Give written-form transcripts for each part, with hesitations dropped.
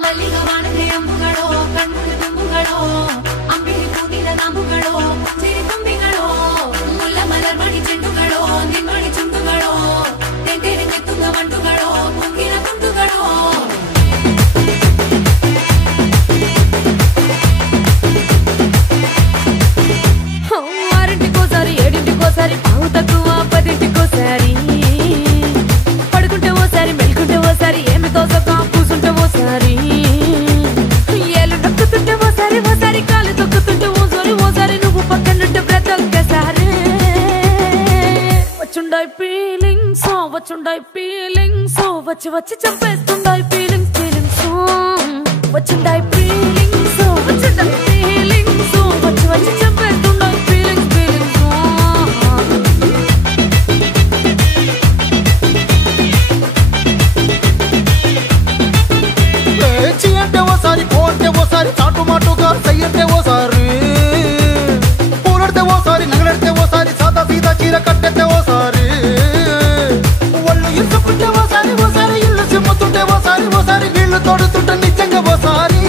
ಮಲ್ಲಿಗ ವಾಣದೆ ಅಂಬುಗಳೋ ಕಣ್ಣುಗಳ ತುಂಬುಗಳೋ ಅಂಬಿರಿ ಕೂತಿನ ನಾಂಬುಗಳೋ ಸಿರಿ ತುಂಬಿಗಳೋ ಮುಲ್ಲ ಮಲರ್ ಮಣಿ ಚೆಂಡುಗಳೋ ನಿನ್ಮಣಿ ಚುಂಡುಗಳೋ ತೆಂಟೆರೆ ತೆತ್ತುಗ ಮಂಟುಗಳೋ ಮುಂಗಿನ ತುಂಡುಗಳೋ ఆరింటికోసారి ఏడింటికోసారి పావు తక్కువ పదింటికోసారి పడుకుంటే ఓసారి మెలుకుంటే ఓసారి ఏమి తోసక కూసుంటే ఓసారి ఏళ్ళు నొక్కుతుంటే ఓసారి ఓసారి కాలు తొక్కుతుంటే ఓసారి ఓసారి నువ్వు పక్కనుంటే బ్రతొక్కసారి వచ్చుండాయి ఫీలింగ్స్ వచ్చి వచ్చి చంపేస్తుండాయి ఫీలింగ్స్ వచ్చుండాయి ఫీలింగ్స్ వచ్చుండాయి ఫీలింగ్స్ వచ్చి వచ్చి చంపేస్తుండాయి ఫీలింగ్స్ అంటే ఓసారి పోతే ఓసారి చాటు మాటుగా సయ్యంటే ఓసారి పూలడితే ఓసారి నగలడితే ఓసారి సాదా సీదా చీర కట్టెతే ఓసారి ఒళ్ళు ఇసుకుంటే ఓసారి ఓసారి ఇల్లు సిమ్ముతుంటే ఓసారి ఓసారి నీళ్లు తోడుతుంటే నిజంగా ఓసారి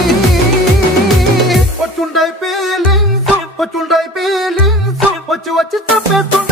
వచ్చుండాయి ఫీలింగ్స్ వచ్చి వచ్చి తప్పేస్తుంటే